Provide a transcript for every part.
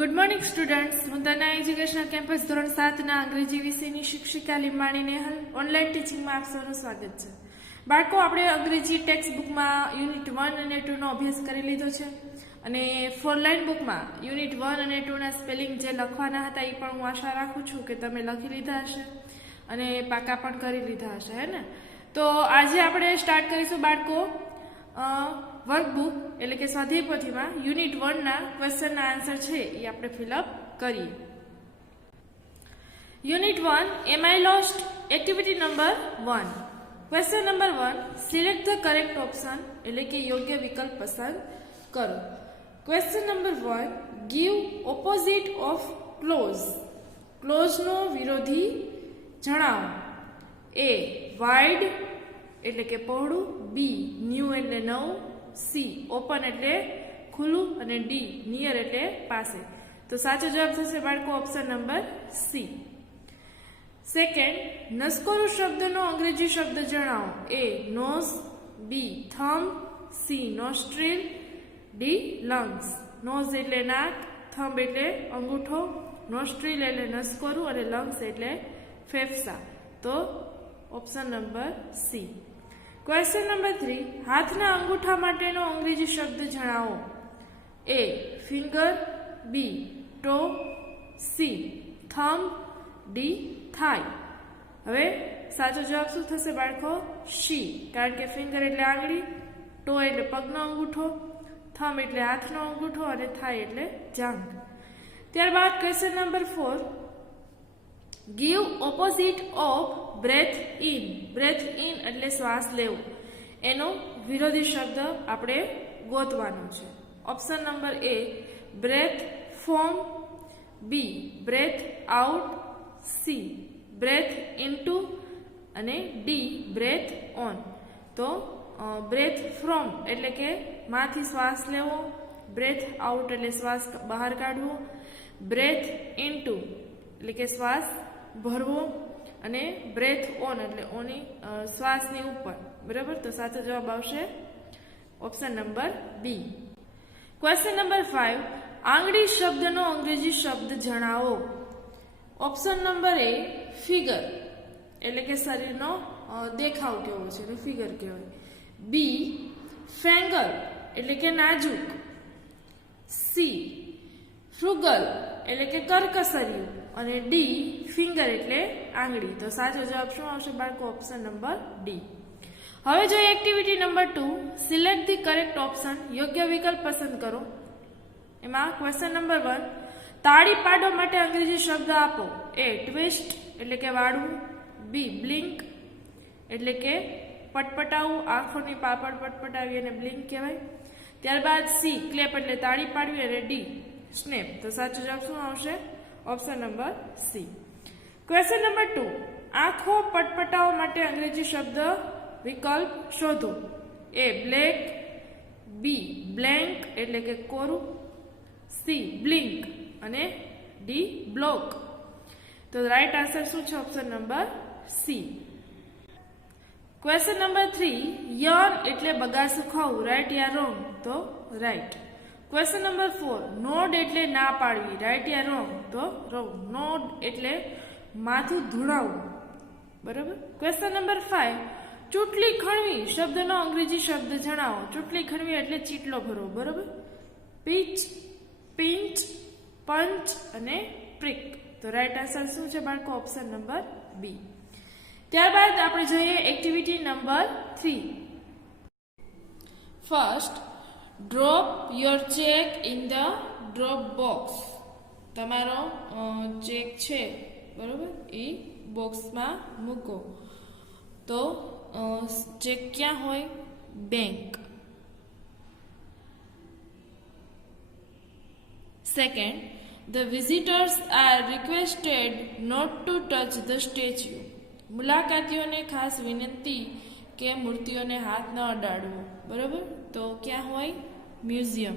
Good morning students, હું તના educational campus ધોરણ 7 ના અંગ્રેજી વિષયની શિક્ષિકા લીંબાણી નેહલ ઓનલાઈન ટીચિંગમાં આપ સૌનું સ્વાગત છે. બાળકો, આપણે અંગ્રેજી ટેક્સ્ટ બુકમાં યુનિટ 1 અને 2 નો અભ્યાસ કરી લીધો છે અને 4 લાઇન બુકમાં યુનિટ 1 અને 2 ના સ્પેલિંગ જે લખવાના હતા એ પણ હું આશા રાખું છું કે તમે લખી લીધા હશે અને પાકા પણ કરી લીધા હશે, હે ને? તો આજે આપણે સ્ટાર્ટ કરીશું બાળકો વર્કબુક એટલે કે સ્વાધ્યાય પોથીમાં યુનિટ 1 ના ક્વેશ્ચનના આન્સર છે એ આપણે ફિલઅપ કરીએ. Unit 1 am I lost activity number 1. Question number 1, select the correct option એટલે કે યોગ્ય વિકલ્પ પસંદ કરો. Question number 1, give opposite of close. ક્લોઝનો વિરોધી જણાવો. એ વાઇડ એટલે કે પહોળું, બી ન્યૂ એટલે નવું, સી ઓપન એટલે ખુલ્લું અને ડી નિયર એટલે પાસે. તો સાચો જવાબ થશે બાળકો ઓપ્શન નંબર સી. સેકન્ડ, નસકોરું શબ્દનો અંગ્રેજી શબ્દ જણાવો. A nose, B thumb, C nostril, D lungs. Nose એટલે નાક, થમ્બ એટલે અંગૂઠો, નોસ્ટ્રીલ એટલે નસકોરું અને લંગ્સ એટલે ફેફસા. તો option number C. Question number 3, હાથના અંગૂઠા માટેનો અંગ્રેજી શબ્દ જણાવો. એ ફિંગર, બી ટો, સી થમ્બ, ડી થાઈ. હવે સાચો જવાબ શું થશે બાળકો? સી, કારણ કે ફિંગર એટલે આંગળી, ટો એટલે પગનો અંગૂઠો, થમ્બ એટલે હાથનો અંગૂઠો અને થાઈ એટલે જાંઘ. ત્યારબાદ question number 4, give opposite of breath in. Breath in એટલે શ્વાસ લેવો. એનો વિરોધી શબ્દ આપણે ગોતવાનો છે. Option number A breath form, B breath out, C breath into અને ડી બ્રેથ ઓન. તો બ્રેથ ફ્રોમ એટલે કે માંથી શ્વાસ લેવો, બ્રેથ આઉટ એટલે શ્વાસ બહાર કાઢવો, બ્રેથ ઇનટુ એટલે કે શ્વાસ ભરવો અને બ્રેથ ઓન એટલે શ્વાસની ઉપર. બરાબર? તો સાચો જવાબ આવશે option number B. Question number 5, આંગળી શબ્દનો અંગ્રેજી શબ્દ જણાવો. ઓપ્શન નંબર એ ફિગર એટલે કે શરીરનો દેખાવ કેવો છે એટલે ફિગર કહેવાય. બી ફેંગર એટલે કે નાજુક, સી ફ્રુગલ એટલે કે કરકસરિયું અને ડી ફિંગર એટલે આંગળી. તો સાચો જવાબ શું આવશે બાળકો? Option number D. હવે જોઈએ activity number 2, select the correct option. યોગ્ય વિકલ્પ પસંદ કરો. એમાં ક્વેશ્ચન નંબર 1, તાળી પાડવા માટે અંગ્રેજી શબ્દ આપો. એ ટ્વિસ્ટ એટલે કે વાળવું, બી બ્લિંક એટલે કે પટપટાવું, આંખોની પાપડ પટપટાવી અને બ્લિંક કહેવાય. ત્યારબાદ સી ક્લેપ એટલે તાળી પાડવી અને ડી સ્નેપ. તો સાચો જવાબ શું આવશે? Option number C. Question number 2, આંખો પટપટાવવા માટે અંગ્રેજી શબ્દ વિકલ્પ શોધો. એ બ્લેક, બી બ્લેન્ક એટલે કે કોરું, સી બ્લિંક અને ડી બ્લોક. તો રાઈટ આન્સર શું છે? Option number C. Question number 3, યર્ન એટલે બગાસું ખાવું. રાઈટ યા રોંગ? તો રાઈટ. ક્વેશ્ચન નંબર 4, નોડ એટલે ના પાડવી. રાઈટ યા રોંગ? તો રોંગ. નોડ એટલે માથું ધુણાવવું. બરાબર? ક્વેશ્ચન નંબર 5, ચૂંટલી ખણવી શબ્દનો અંગ્રેજી શબ્દ જણાવો. ચૂંટલી ખણવી એટલે ચીટલો ભરવો. બરાબર? પીચ, પિંચ, પંચ અને પ્રિક. તો રાઈટ આન્સર શું છે બાળકો? Option number B. ત્યારબાદ આપણે જોઈએ activity number 3. First, drop your cheque in the drop box. તમારો ચેક છે બરોબર એ બોક્સમાં મૂકો. તો ચેક ક્યાં હોય? Bank. Second, the visitors are requested not to touch the statue. મુલાકાતીઓને ખાસ વિનંતી કે મૂર્તિઓને હાથ ન અડાડવો. બરોબર? તો ક્યાં હોય? મ્યુઝિયમ.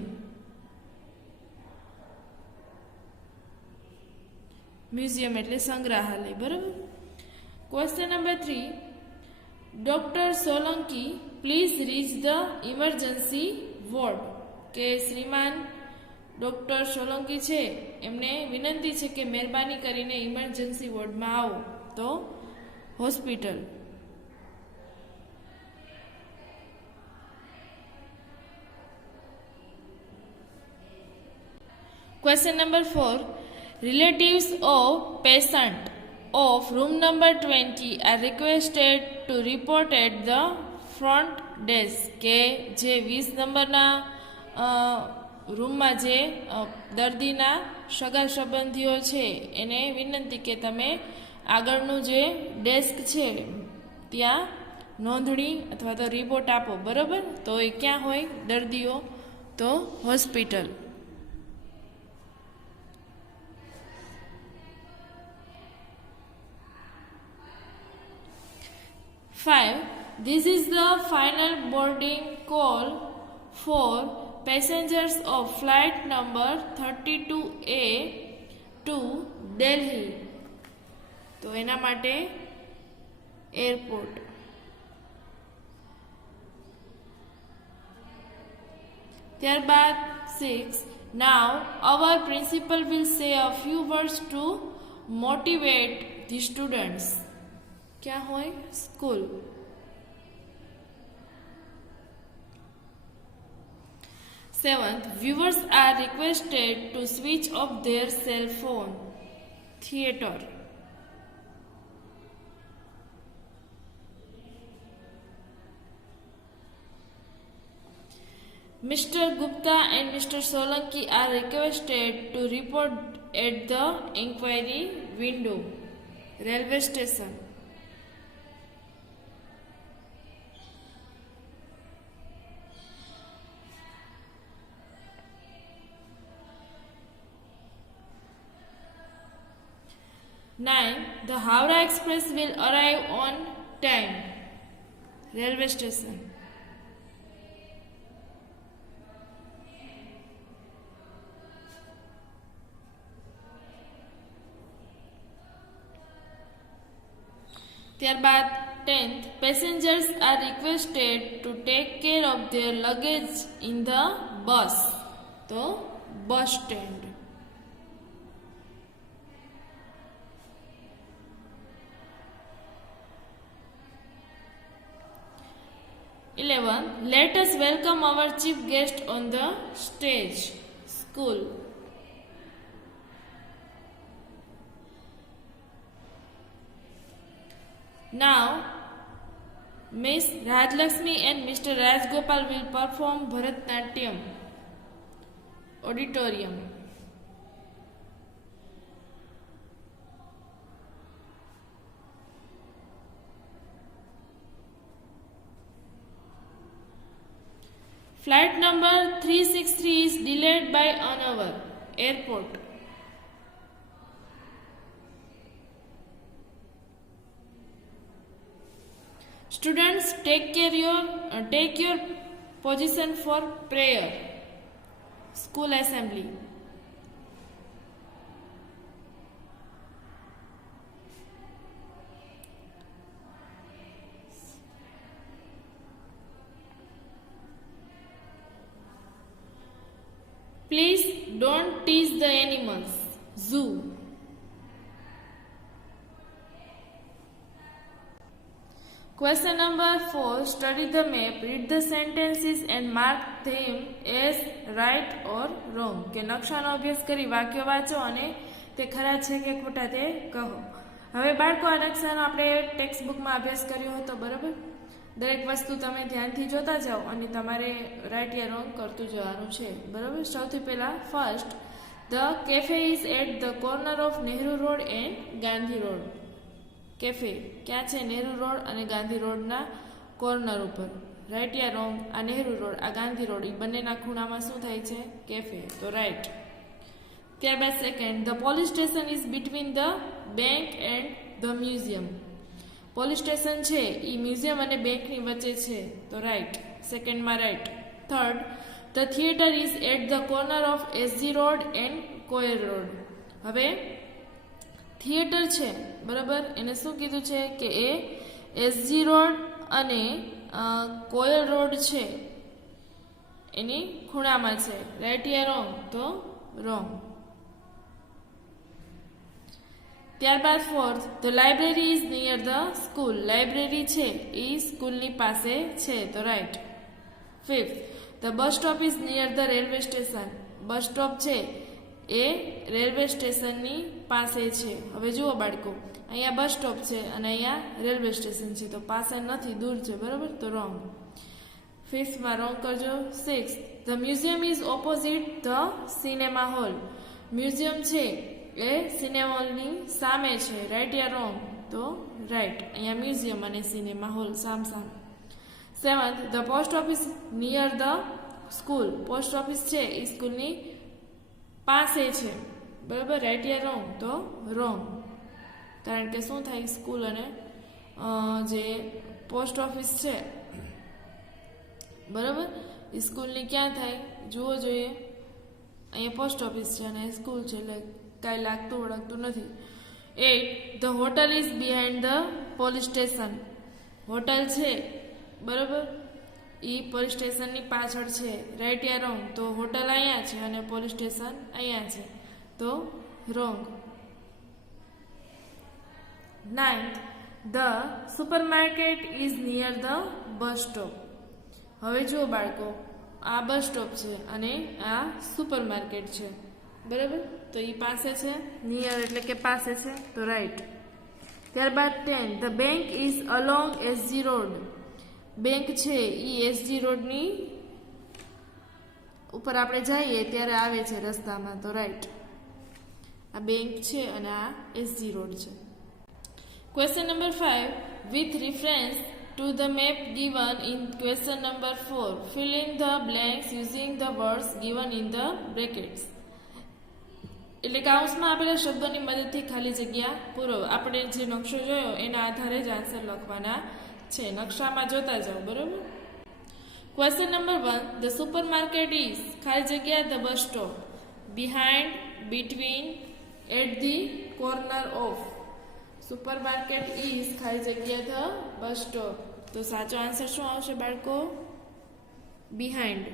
મ્યુઝિયમ એટલે સંગ્રહાલય. બરોબર? ક્વેશ્ચન નંબર 3, ડોક્ટર Solanki please reach the emergency ward. કે શ્રીમાન ડૉક્ટર સોલંકી છે એમને વિનંતી છે કે મહેરબાની કરીને ઇમરજન્સી વોર્ડમાં આવો, તો hospital. Question number 4. Relatives of patient of room number 20 are requested to report at the front desk. કે જે 20 નંબરના રૂમમાં જે દર્દીના સગા સંબંધીઓ છે એને વિનંતી કે તમે આગળનું જે ડેસ્ક છે ત્યાં નોંધણી અથવા તો રિપોર્ટ આપો. બરાબર, તો એ ક્યાં હોય દર્દીઓ? તો હોસ્પિટલ. 5. This is the final boarding call for passengers of flight number 32A to Delhi. તો એના માટે એરપોર્ટ. ત્યારબાદ 6. Now our principal will say a few words to motivate the students. क्या होय? School. 7th, viewers are requested to switch off their cell phone. Theatre. Mr. Gupta and Mr. Solanki are requested to report at the inquiry window. Railway station. 9. The Howrah Express will arrive on time. Railway station. ત્યારબાદ 10th, passengers are requested to take care of their luggage in the bus. તો bus stand. 11. Let us welcome our chief guest on the stage. School. Now, Miss Rajlakshmi and Mr. Rajgopal will perform Bharatnatyam. Auditorium. Flight number 363 is delayed by an hour. Airport. Students, take your position for prayer. School assembly. Please don't tease the animals. Zoo. Question number 4. Study the map, read the sentences and mark them as right or wrong. કે નકશાનો અભ્યાસ કરી વાક્ય વાંચો અને તે ખરા છે કે ખોટા તે કહો. હવે બાળકો આ નકશાનો આપણે ટેક્સ્ટ બુકમાં અભ્યાસ કર્યો હતો. બરાબર, દરેક વસ્તુ તમે ધ્યાનથી જોતા જાઓ અને તમારે રાઈટ યા રોંગ કરતું જવાનું છે. બરાબર, સૌથી પહેલા first, the cafe is at the corner of Nehru road and Gandhi Road. Cafe ક્યાં છે? નહેરુ રોડ અને ગાંધી રોડના કોર્નર ઉપર. રાઈટ યા રોંગ? આ નહેરુ રોડ, આ ગાંધી રોડ, એ બંનેના ખૂણામાં શું થાય છે? કેફે. તો રાઈટ. ત્યારબાદ second, the police station is between the bank and the museum. Police station છે એ મ્યુઝિયમ અને બેંકની વચ્ચે છે. તો રાઈટ, સેકન્ડમાં right. Third, the theatre is at the corner of SG Road and કોયર રોડ. હવે થિયેટર છે, બરાબર, એને શું કીધું છે કે એ એસજી રોડ અને કોયલ રોડ છે એની ખૂણામાં છે. રાઈટ યા રોંગ? તો રોંગ. ત્યારબાદ fourth, the library is near the school. Library છે એ સ્કૂલની પાસે છે, તો right. Fifth, the bus stop is near the railway station. Bus stop છે એ રેલવે સ્ટેશનની પાસે છે. હવે જુઓ બાળકો, અહીંયા બસ સ્ટોપ છે અને અહીંયા રેલવે સ્ટેશન છે, તો પાસે નથી, દૂર છે, બરાબર, તો રોંગ. ફિફ્થમાં રોંગ કરજો. Six, the museum is opposite the cinema hall. Museum છે એ સિનેમા હોલની સામે છે, રાઈટ યા રોંગ? તો રાઈટ, અહીંયા મ્યુઝિયમ અને સિનેમા હોલ સામસામે. Seventh, the post office near the school. Post office છે એ સ્કૂલની પાસે છે, બરાબર, રાઈટ યા રોંગ? તો રોંગ, કારણ કે શું થાય, સ્કૂલ અને જે પોસ્ટ ઓફિસ છે, બરાબર, એ સ્કૂલની ક્યાં થાય જુઓ જોઈએ. અહીંયા પોસ્ટ ઓફિસ છે અને સ્કૂલ છે, એટલે કાંઈ લાગતું વળગતું નથી. 8, the hotel is behind the police station. Hotel છે, બરાબર, એ પોલીસ સ્ટેશનની પાછળ છે, રાઈટ યા રોંગ? તો હોટલ અહીંયા છે અને પોલીસ સ્ટેશન અહીંયા છે, તો wrong. 9th, the supermarket is near the bus stop. હવે જુઓ બાળકો, આ બસ સ્ટોપ છે અને આ સુપરમાર્કેટ છે, બરાબર, તો એ પાસે છે, નિયર એટલે કે પાસે છે, તો રાઈટ. ત્યારબાદ 10, the bank is along SG road. Bank છે એ એસજી રોડની ઉપર આપણે જઈએ ત્યારે આવે છે રસ્તામાં, તો રાઈટ. આ બેંક છે અને આ એસજી રોડ છે. Question number 5, with reference to the map given in question number 4, fill in the blanks using the words given in the brackets. એટલે કૌંસમાં આપેલા શબ્દોની મદદથી ખાલી જગ્યા પૂરો. આપણે જે નકશો જોયો એના આધારે જ આન્સર લખવાના છે. નકશામાં જોતા જાઓ, બરાબર. Question number 1, the super market is ખાલી જગ્યા the bus stop, behind, between, at the corner of. Super market is ખાલી જગ્યા ધ બસ સ્ટોપ, તો સાચો આન્સર શું આવશે બાળકો? બિહાઇન્ડ.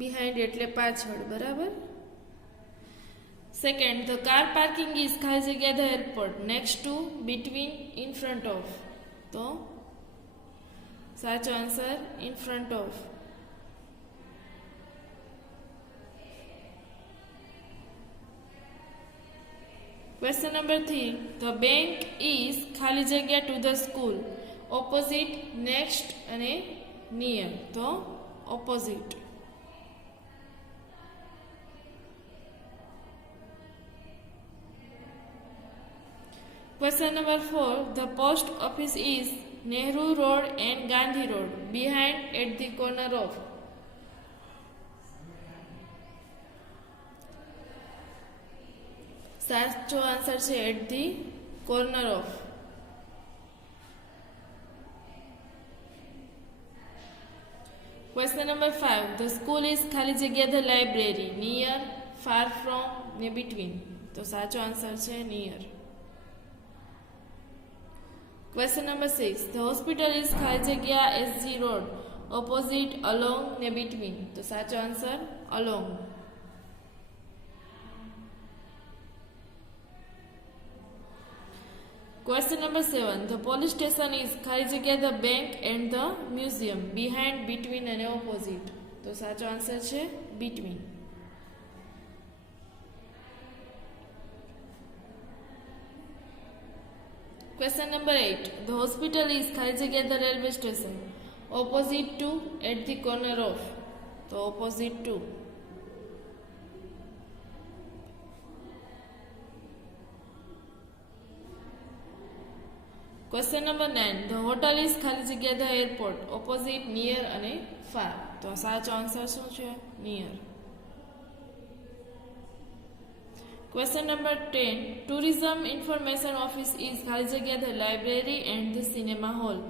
બિહાઇન્ડ એટલે પાછળ, બરાબર. Second, the car parking is ખાલી જગ્યા the airport, next to, between, in front of, તો સાચો answer in front of. Question number 3, the bank is ખાલી જગ્યા to the school, opposite, next અને નિયર, તો opposite. Question number 4, the post office is Nehru road and Gandhi road, behind, at the corner of. સાચો answer છે at the corner of. Question number 5, the school is ખાલી જગ્યા the library, near, far from ને between, તો સાચો answer છે near. Question number 6, the hospital is ખાલી જગ્યા એસજી રોડ, ઓપોઝિટ, અલોંગ ને બિટવીન, તો સાચો answer along. Question number 7, the police station is ખાલી જગ્યા the bank and the museum, behind, between અને ઓપોઝિટ, તો સાચો આન્સર છે between. Question number 8, the hospital is ખાલી જગ્યા the railway station, opposite two, at the corner of, તો opposite to. Question number 9, the hotel is ખાલી જગ્યા the airport, opposite, near અને ફાર, તો સાચો આન્સર શું છે? Near. Question number 10, tourism information office is ખાલી જગ્યા the library and the cinema hall,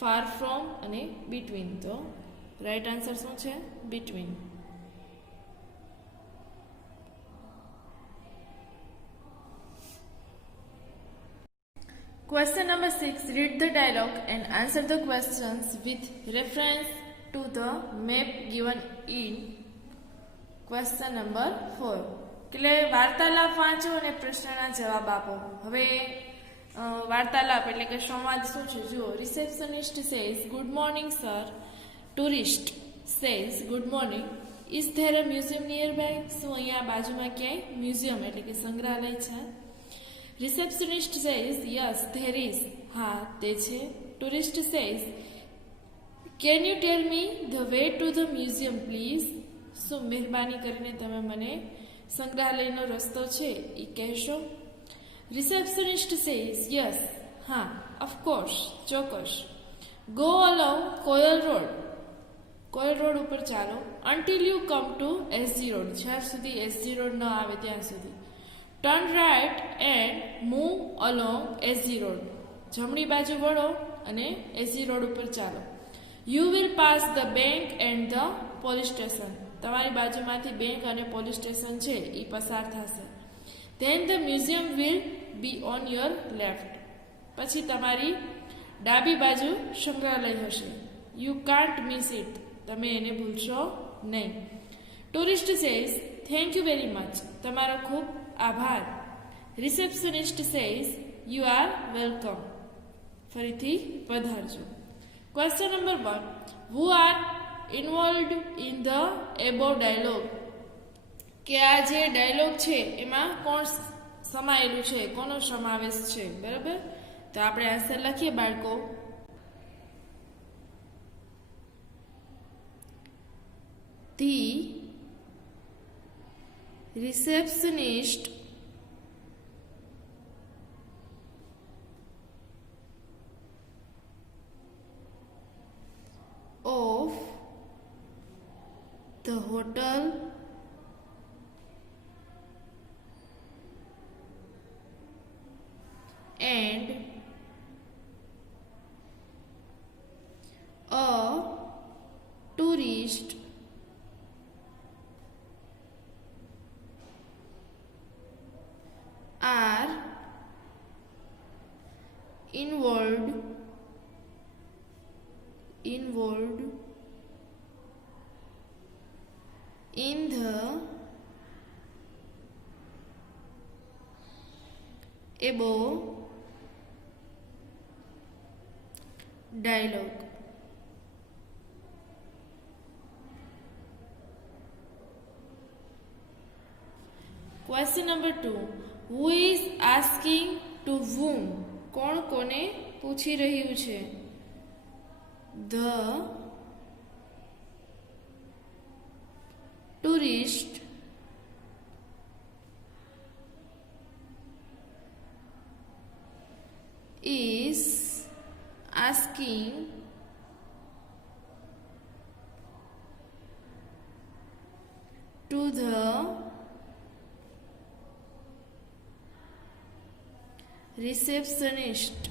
far from અને બિટવીન, તો રાઈટ આન્સર શું છે? Between. Question number 6. Read the dialogue and answer the questions with reference to the map given in question number 4. એટલે વાર્તાલાપ વાંચો અને પ્રશ્નના જવાબ આપો. હવે વાર્તાલાપ એટલે કે સંવાદ શું છે જુઓ. Receptionist says good morning sir. Tourist says good morning. Is there a museum near by? શું અહીંયા બાજુમાં ક્યાંય મ્યુઝિયમ એટલે કે સંગ્રહાલય છે? Receptionist says yes there is. હા તે છે. Tourist says can you tell me the way to the museum please? શું મહેરબાની કરીને તમે મને સંગ્રહાલયનો રસ્તો છે એ કહેશો? Receptionist says yes. હા ઓફકોર્સ ચોક્કસ. Go along Koyal road. Koyal road ઉપર ચાલો. Until you come to SG road. જ્યાં સુધી એસજી રોડ ન આવે ત્યાં સુધી. Turn right and move along SG road. જમણી બાજુ વળો અને એસજી રોડ ઉપર ચાલો. You will pass the bank and the police station. તમારી બાજુમાંથી બેંક અને પોલીસ સ્ટેશન છે એ પસાર થશે. Then the museum will be on your left. પછી તમારી ડાબી બાજુ સંગ્રહાલય હશે. You can't miss it. તમે એને ભૂલશો નહીં. Tourist says thank you very much. તમારો ખૂબ આભાર. Receptionist says you are welcome. ફરીથી પધારજો. Question number 1. Who are involved in the above dialogue? કે આ જે ડાયલોગ છે એમાં કોણ સમાયેલું છે, કોનો સમાવેશ છે? બરાબર, તો આપણે આન્સર લખીએ બાળકો. The receptionist of the hotel and a tourist are involved in the above dialogue. Question number 2. Who is asking to whom? કોણ કોને પૂછી રહ્યું છે? The tourist is asking to the receptionist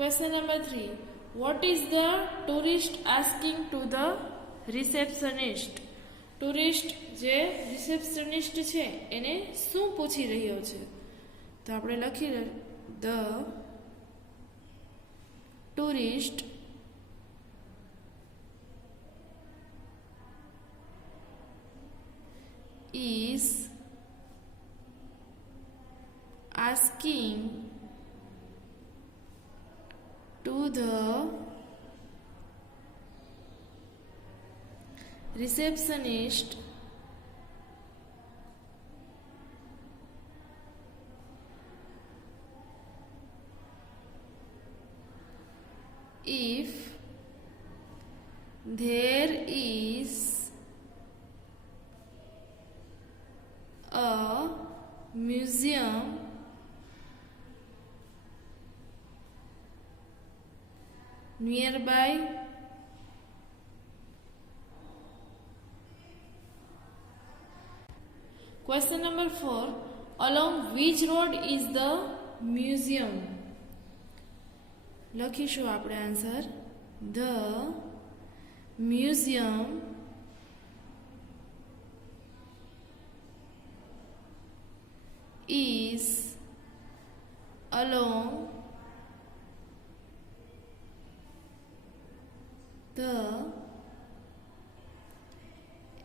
Question number 3. What is the tourist asking to the receptionist? Tourist જે રિસેપ્શનિસ્ટ છે એને શું પૂછી રહ્યો છે? તો આપણે લખી the tourist is asking to the receptionist if there is a museum nearby. Question number 4. Along which road is the museum? લખીશું આપણે answer. The museum is along the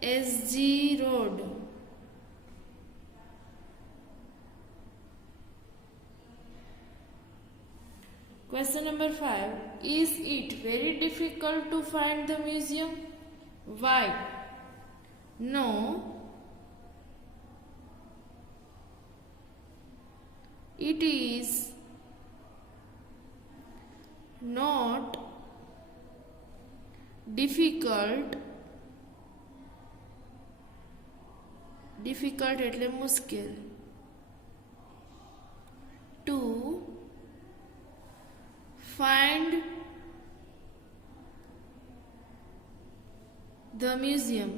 SG road. Question number 5. Is it very difficult to find the museum? Why? No. It is not difficult. difficult એટલે મુશ્કેલ. To find the museum.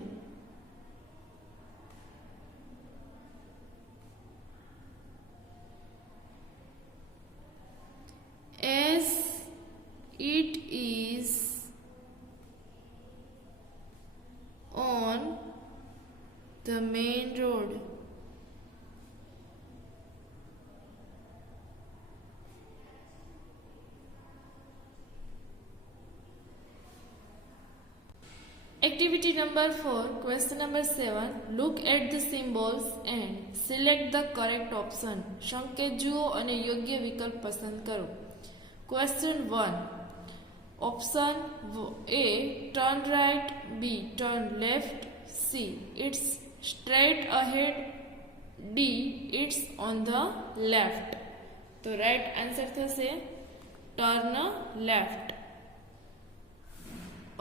As it is on the main road. Activity number 4, question number 7. Look at the symbols and select the correct option. સંકેત જુઓ અને યોગ્ય વિકલ્પ પસંદ કરો. Question 1. Option A, turn right. B, turn left. C, it's straight ahead. D, it's on the left. તો right answer થશે turn left.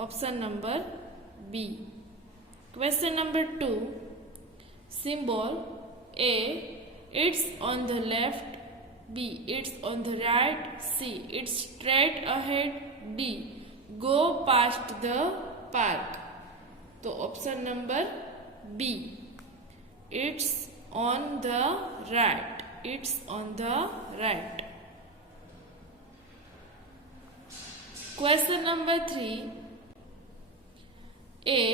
Option number B. Question number 2. Symbol A, it's on the left. B, it's on the right. C, it's straight ahead. D, go past the park. So option number B, it's on the right. It's on the right. Question number 3. A,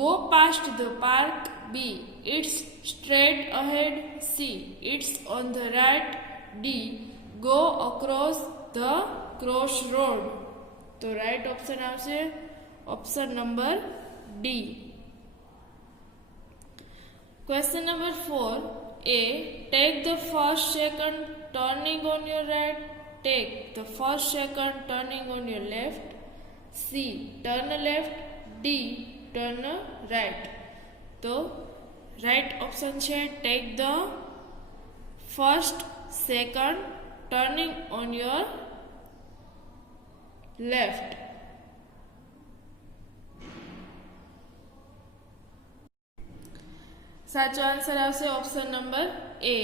go past the park. B, it's straight ahead. C, it's on the right. D, go across the crossroad. So right option આવશે option number D. Question number 4. A, take the first second turning on your right. Take the first second turning on your left. C, turn left. D, turn right. So right option છે take the first second turning on your left. સાચો answer આવશે option number A.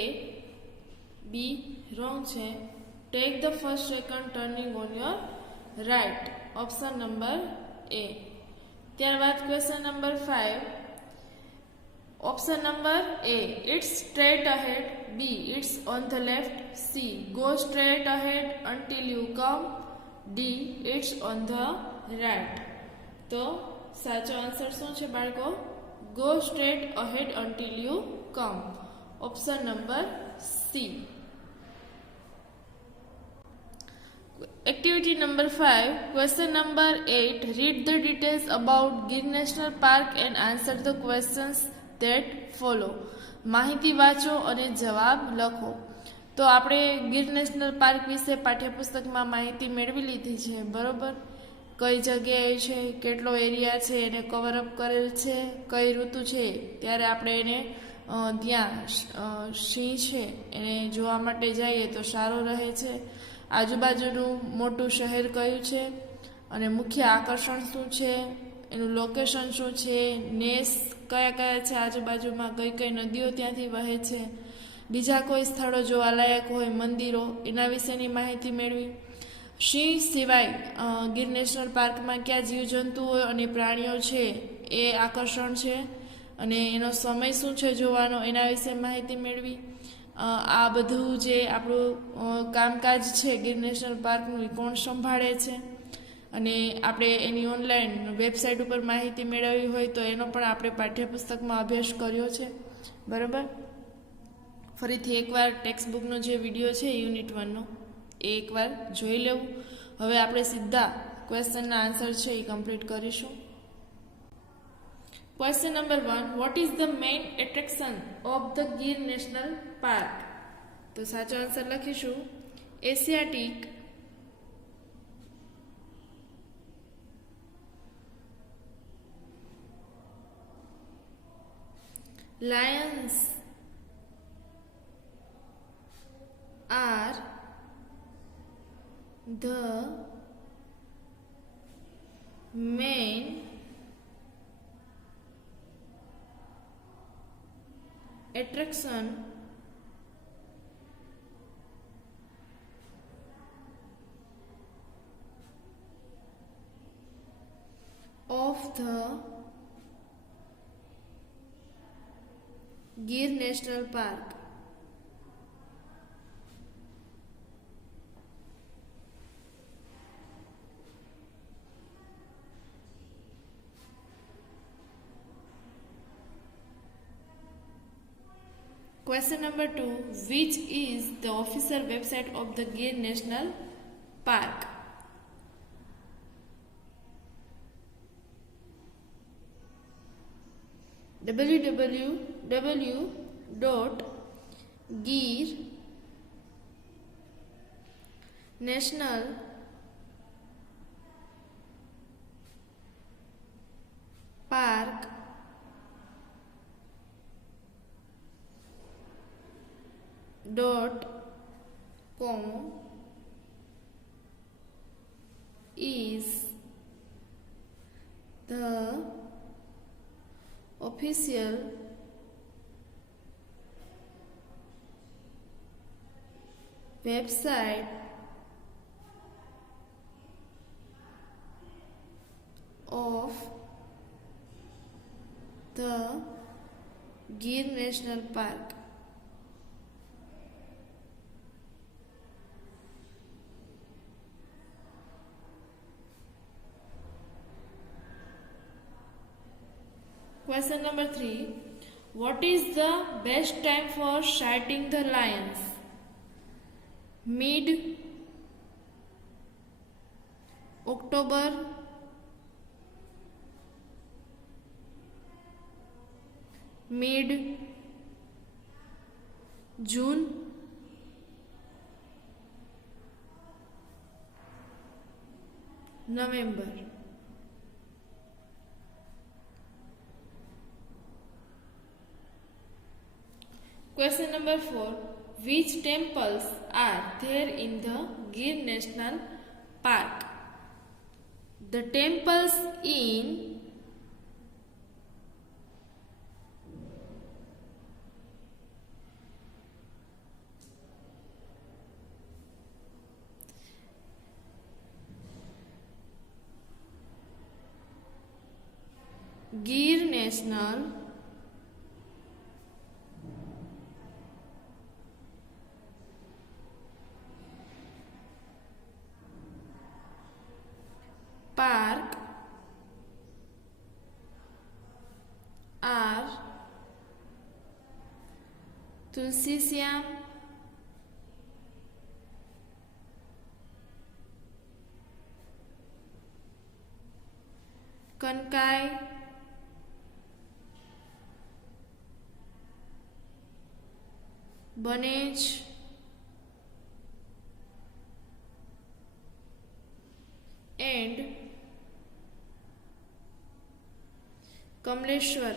B wrong છે. Take the first second turning on your right. Option number A. ત્યારબાદ question number 5. Option number A, it's straight ahead. B, it's on the left. C, go straight ahead until you come. D, it's on the right. તો સાચો answer શું છે બાળકો? Go straight ahead until you come. Option number C. Activity number 5. Question number 8. Read the details about Gir National Park and answer the questions that follow. માહિતી વાંચો અને જવાબ લખો. તો આપણે ગીર નેશનલ પાર્ક વિશે પાઠ્યપુસ્તકમાં માહિતી મેળવી લીધી છે, બરોબર? કઈ જગ્યાએ છે, કેટલો એરિયા છે, એને કવર અપ કરેલ છે, કઈ ઋતુ છે ત્યારે આપણે એને ત્યાં સિંહ છે એને જોવા માટે જઈએ તો સારું રહે છે. આજુબાજુનું મોટું શહેર કયું છે અને મુખ્ય આકર્ષણ શું છે, એનું લોકેશન શું છે, નેસ કયા કયા છે આજુબાજુમાં, કઈ કઈ નદીઓ ત્યાંથી વહે છે, બીજા કોઈ સ્થળો જોવાલાયક હોય, મંદિરો, એના વિશેની માહિતી મેળવી. સિંહ સિવાય ગીર નેશનલ પાર્કમાં કયા જીવજંતુઓ અને પ્રાણીઓ છે એ આકર્ષણ છે અને એનો સમય શું છે જોવાનો, એના વિશે માહિતી મેળવી. આ બધું જે આપણું કામકાજ છે ગીર નેશનલ પાર્કનું એ કોણ સંભાળે છે અને આપણે એની ઓનલાઈન વેબસાઇટ ઉપર માહિતી મેળવવી હોય તો એનો પણ આપણે પાઠ્યપુસ્તકમાં અભ્યાસ કર્યો છે, બરાબર? ફરીથી એકવાર ટેક્સ્ટ બુકનો જે વિડીયો છે યુનિટ 1નો એ એકવાર જોઈ લેવું. હવે આપણે સીધા ક્વેશ્ચનના આન્સર છે એ કમ્પ્લીટ કરીશું. Question number 1, what is the main attraction of the Gir national park? તો સાચો આન્સર લખીશું Asiatic lions are the main attraction of the Gir National Park. Question number 2, which is the official website of the Gir National Park? www.girnationalpark.com is the official website of the Gir National Park. Question number 3, what is the best time for sighting the lions? Mid October, mid June, November. Question number 4, which temples are there in the Gir National Park? The temples in Gir National Park are Tulsi Syam, Kankai, Banej, and Kamleshwar.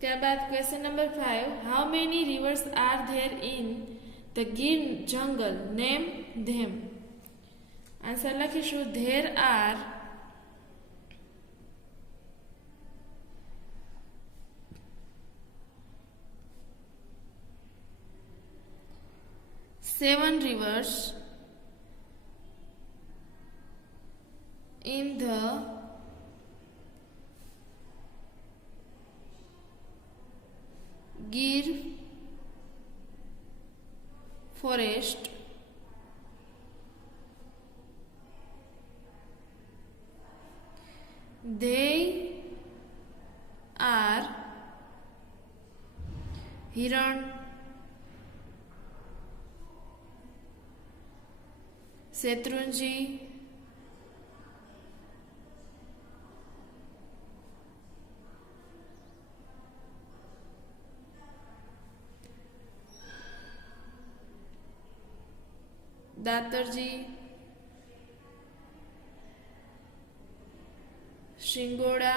ત્યારબાદ question number 5, how many rivers are there in the Gir jungle? Name them. Answer લખીશું there are 7 rivers in the Gir forest They are hiran, Setrunji, Datarji, Shingoda,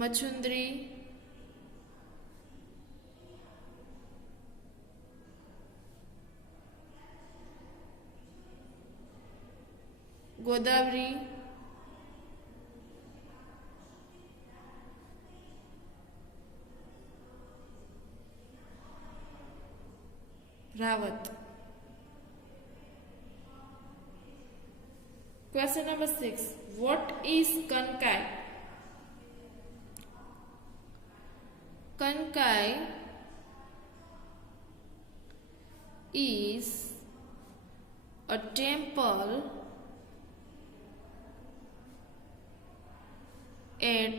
Machhundri, Godavari, Rawat. Question number 6. What is Kankai? Kankai is a temple at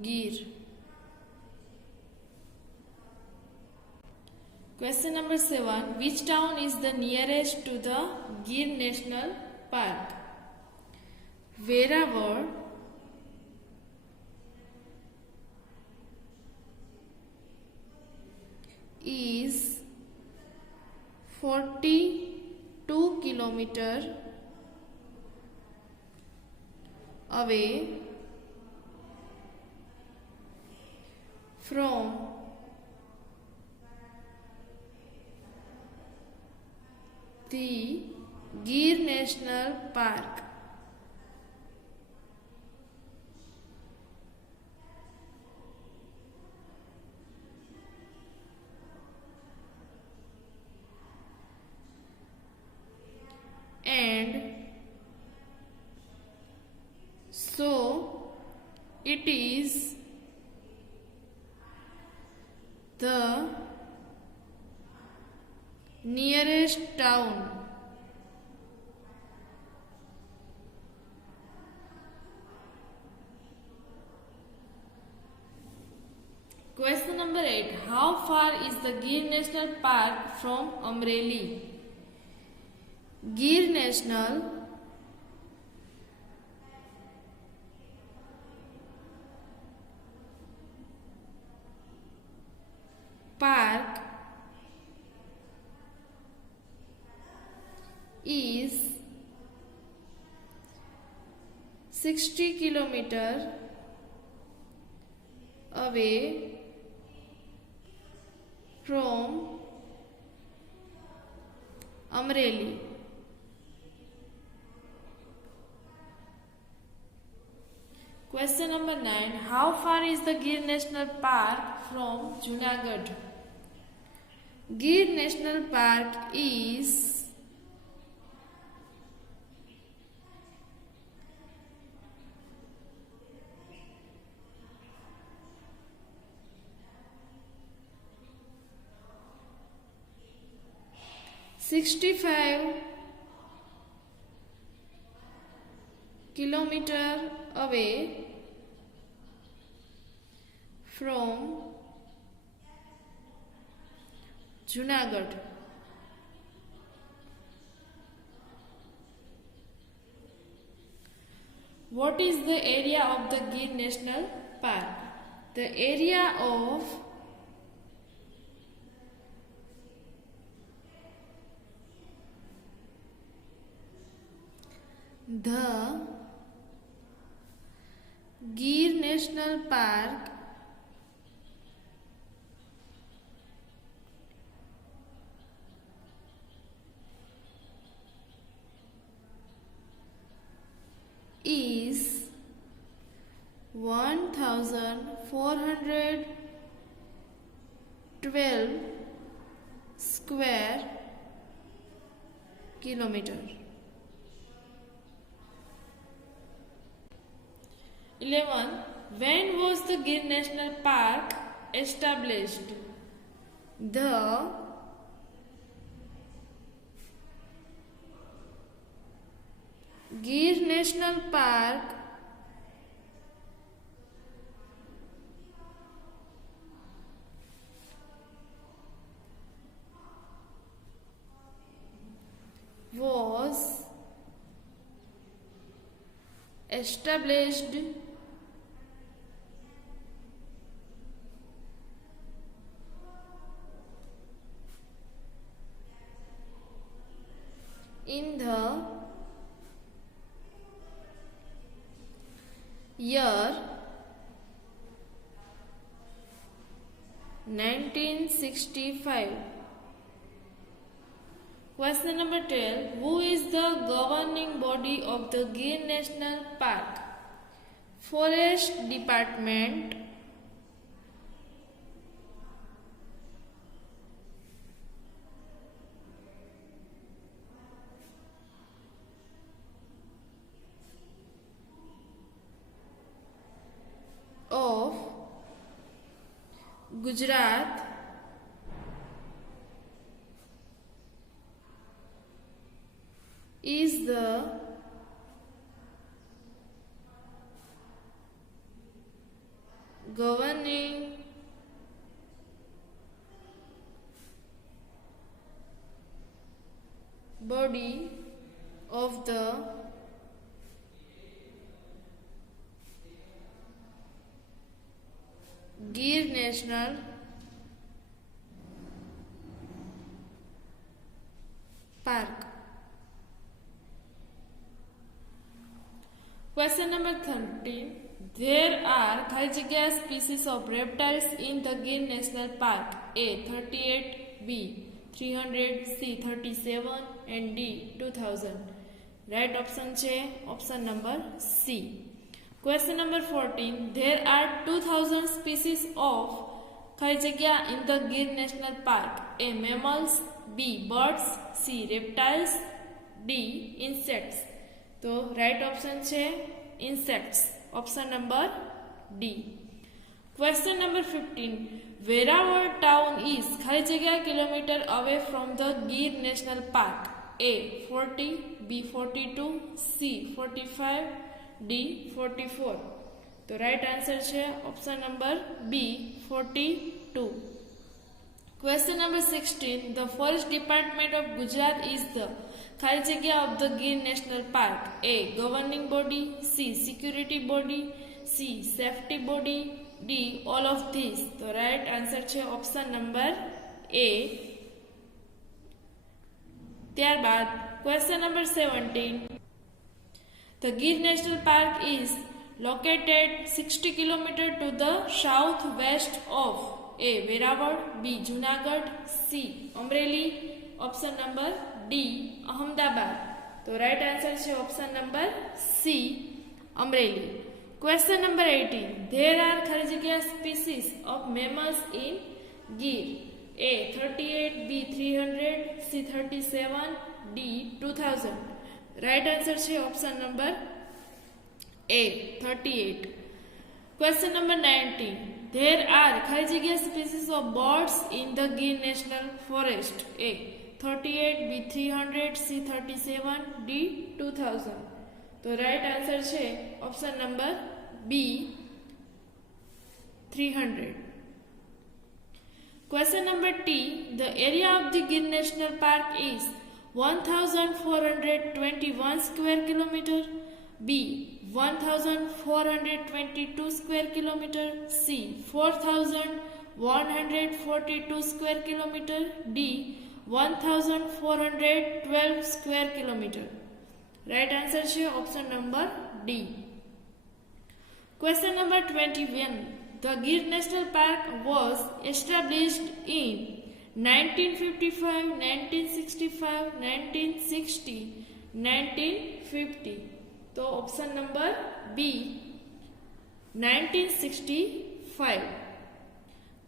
Gir. Question number 7. Which town is the nearest to the Gir National Park? Verawar, is 42 kilometers away from the Gir National Park. And so it is the nearest town. Question number 8. How far is the Gir National Park from Amreli? Gir National Park is 60 kilometers away from Amreli. Question number 9. How far is the Gir National Park from Junagadh? Gir National Park is 65 kilometers away from Junagadh. What is the area of the Gir National Park? The area of the Gir National Park is 1412 square kilometer. 11. When was the Gir National Park established? The Gir national park was established in the year 1965. Question number 12. Who is the governing body of the Gir National Park? Forest Department, of Gujarat, is the governing body of the Gir National Park. Question number 13. There are ખાલી જગ્યા species of reptiles in the Gir National Park. A. 38, B. 300, C. 37 and D. 2000. Right option છે option number C. Question number 14. There are 2000 species of ખાલી જગ્યા in the Gir National Park. A. Mammals, B. Birds, C. Reptiles, D. Insects. तो right option છે insects, option number D. Question number 15. Veraval town is ખાલી જગ્યા kilometre away from the Gir national park. A 40, B 42, C 45, D 44. તો right answer છે option number B 42. Question number 16. The Forest Department of Gujarat is the ખાલી જગ્યા of the Gir National Park. A. Governing body, C. Security body, C. Safety body, D. All of these. તો right answer છે option number A. ત્યારબાદ question number 17. The Gir National Park is located 60 km to the southwest of A. Verawad, B. Junagadh, C. Amreli, option number D. Ahmedabad. તો right answer છે option number C. Amreli. Question number 18. There are ખાલી જગ્યા species of mammals in Gir. A 38, B 300, C 37, D 2000. Right answer છે option number A 38. Question number 19. There are ખાલી જગ્યા species of birds in the Gir National Forest. A 38, B 300, C 37, D 2000. તો right answer છે option number B 300. Question number T. The area of the Gir National Park is 1421 square kilometer, B 1422 square kilometer, C 4142 square kilometer, D 1412 square kilometer. Right answer છે option number D. Question number 21. The Gir National Park was established in 1955, 1965, 1960, 1950. तो option number B 1965.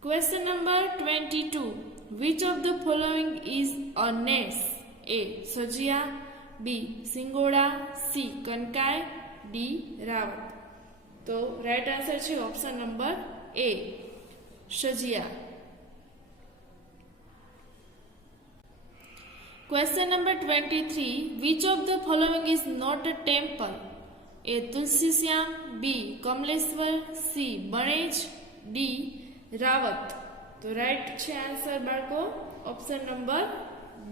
Question number 22. Which of the following is a nest? A. Sajia, B. Singoda, C. Kankai, D. Rawat. तो right answer છે option number A. Sajia. Question number 23. Which of the following is not a temple? A. Tulsi Syam, B. Kamleshwar, C. Banej, D. Rawat. तो राइट છે આન્સર બાળકો option number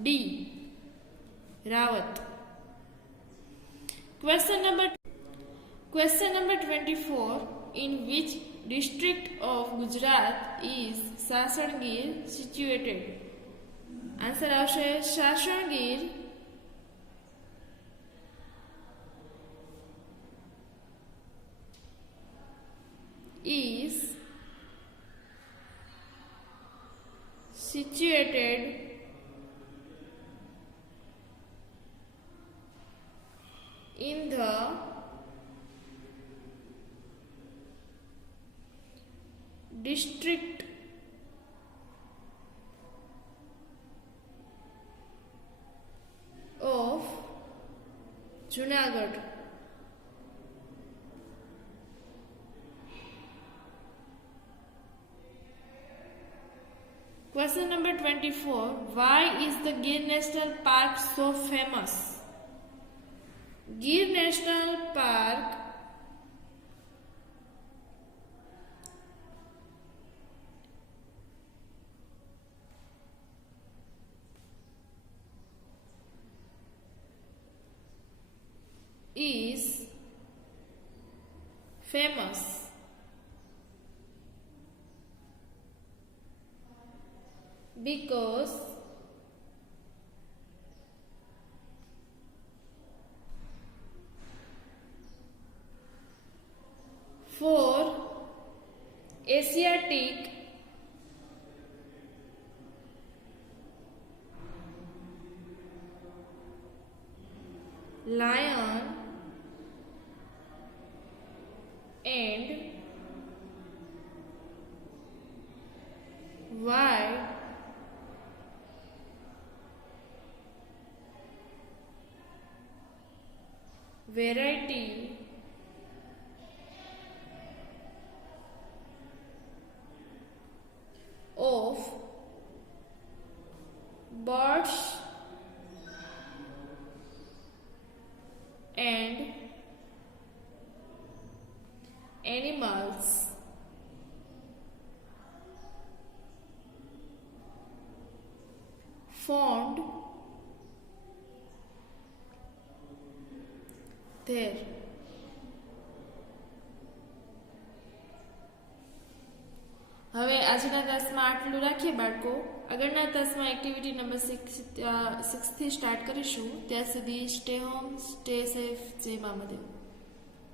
D Rawat. Question number 24. In which district of Gujarat is Sasangir situated? Answer આવશે Sasan Gir is situated in the district of Junagadh. Question number 24. Why is the Gir National Park so famous? Gir National Park is famous because for Asiatic lion and white variety of birds and animals found there. હવે આજના તાસમાં આટલું રાખીએ બાળકો. આગળના તાસમાં activity number 6 થી સ્ટાર્ટ કરીશું. ત્યાં સુધી સ્ટે હોમ, સ્ટે સેફ. જય મા મહાદેવ.